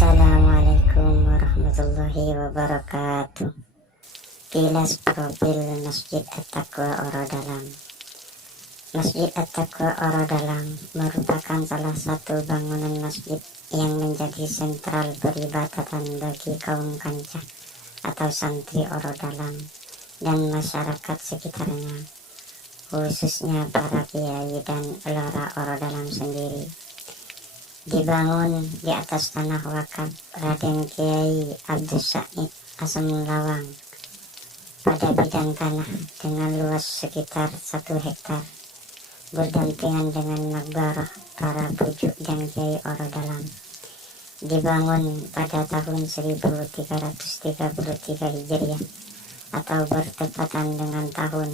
Assalamualaikum warahmatullahi wabarakatuh. Kilas profil Masjid At-Taqwa Orodalam. Masjid At-Taqwa Orodalam merupakan salah satu bangunan masjid yang menjadi sentral peribadatan bagi kaum kancah atau santri Orodalam dan masyarakat sekitarnya, khususnya para kiai dan lora Orodalam sendiri. Dibangun di atas tanah wakaf Raden Kiai Abdul Said Asem Lawang pada bidang tanah dengan luas sekitar 1 hektar, berdampingan dengan makbarah para bujuk dan kiai Orodalam. Dibangun pada tahun 1333 Hijriah atau bertepatan dengan tahun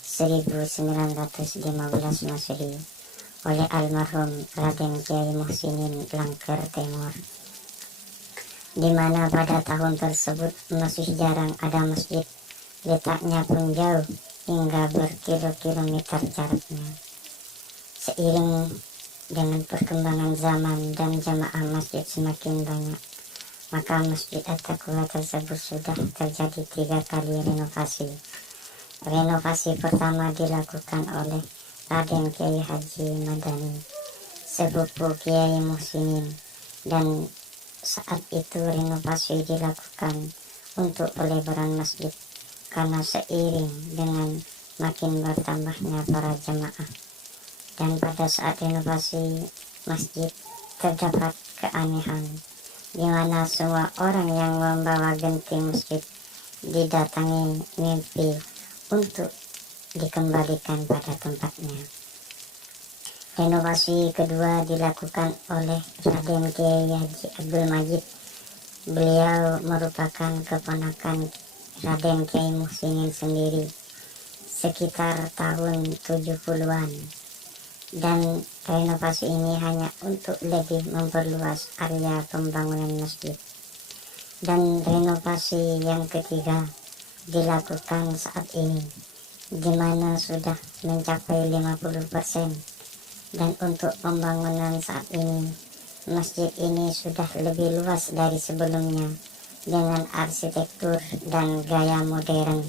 1915 Masehi oleh almarhum Raden Kiai Muhsinin Langker Timur, di mana pada tahun tersebut masih jarang ada masjid, letaknya pun jauh hingga berkilo-kilometer jaraknya. Seiring dengan perkembangan zaman dan jamaah masjid semakin banyak, maka Masjid At-Taqwa tersebut sudah terjadi 3 kali renovasi. Renovasi pertama dilakukan oleh Raden Kiai Haji Madani, sepupu Kiai Muhsinin, dan saat itu renovasi dilakukan untuk pelebaran masjid karena seiring dengan makin bertambahnya para jamaah. Dan pada saat renovasi masjid terdapat keanehan, di mana semua orang yang membawa genting masjid didatangi mimpi untuk dikembalikan pada tempatnya. Renovasi kedua dilakukan oleh Raden Kiai Haji Abdul Majid. Beliau merupakan keponakan Raden Kiai Muhsinin sendiri sekitar tahun 70-an, dan renovasi ini hanya untuk lebih memperluas area pembangunan masjid. Dan renovasi yang ketiga dilakukan saat ini, di mana sudah mencapai 50%, dan untuk pembangunan saat ini masjid ini sudah lebih luas dari sebelumnya dengan arsitektur dan gaya modern,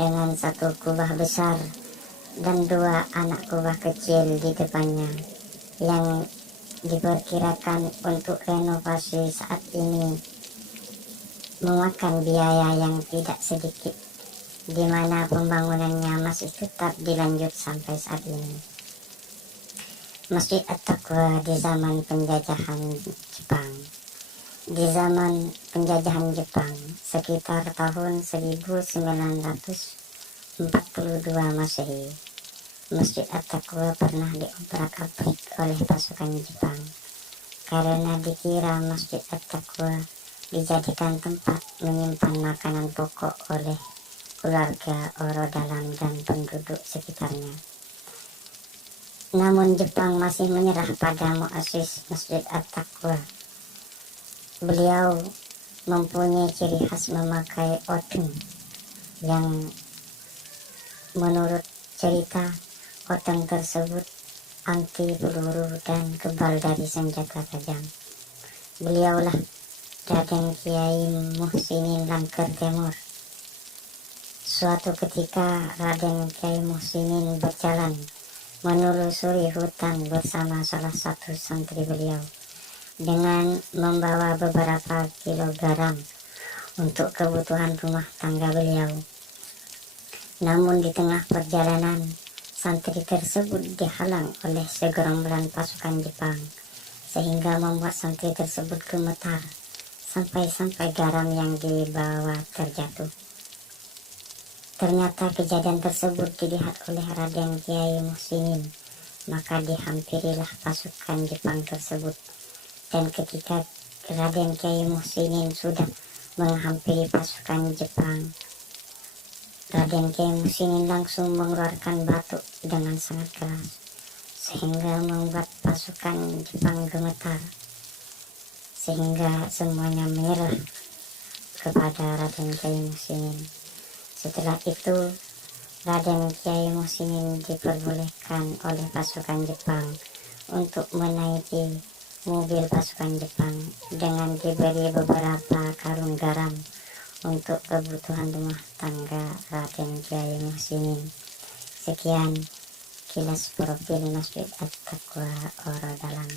dengan 1 kubah besar dan 2 anak kubah kecil di depannya, yang diperkirakan untuk renovasi saat ini memakan biaya yang tidak sedikit, di mana pembangunannya masih tetap dilanjut sampai saat ini. Masjid At-Taqwa di zaman penjajahan Jepang. Di zaman penjajahan Jepang sekitar tahun 1942 Masehi, Masjid At-Taqwa pernah diobrak-abrik oleh pasukan Jepang karena dikira Masjid At-Taqwa dijadikan tempat menyimpan makanan pokok oleh keluarga Orodalam dan penduduk sekitarnya. Namun Jepang masih menyerah pada muassis Masjid At-Taqwa. Beliau mempunyai ciri khas memakai oteng, yang menurut cerita oteng tersebut anti peluru dan kebal dari senjata tajam. Beliaulah Raden Kiai Muhsinin Langker Timur. Suatu ketika Raden Kiai Muhsinin berjalan menelusuri hutan bersama salah satu santri beliau dengan membawa beberapa kilo garam untuk kebutuhan rumah tangga beliau. Namun di tengah perjalanan, santri tersebut dihalang oleh segerombolan pasukan Jepang, sehingga membuat santri tersebut gemetar sampai-sampai garam yang dibawa terjatuh. Ternyata kejadian tersebut dilihat oleh Raden Kiai Muhsinin, maka dihampirilah pasukan Jepang tersebut. Dan ketika Raden Kiai Muhsinin sudah menghampiri pasukan Jepang, Raden Kiai Muhsinin langsung mengeluarkan batu dengan sangat keras, sehingga membuat pasukan Jepang gemetar, sehingga semuanya menyerah kepada Raden Kiai Muhsinin. Setelah itu, Raden Kiai Muhsinin diperbolehkan oleh pasukan Jepang untuk menaiki mobil pasukan Jepang dengan diberi beberapa karung garam untuk kebutuhan rumah tangga Raden Kiai Muhsinin. Sekian kilas profil Masjid At-Taqwa Oro Dalam.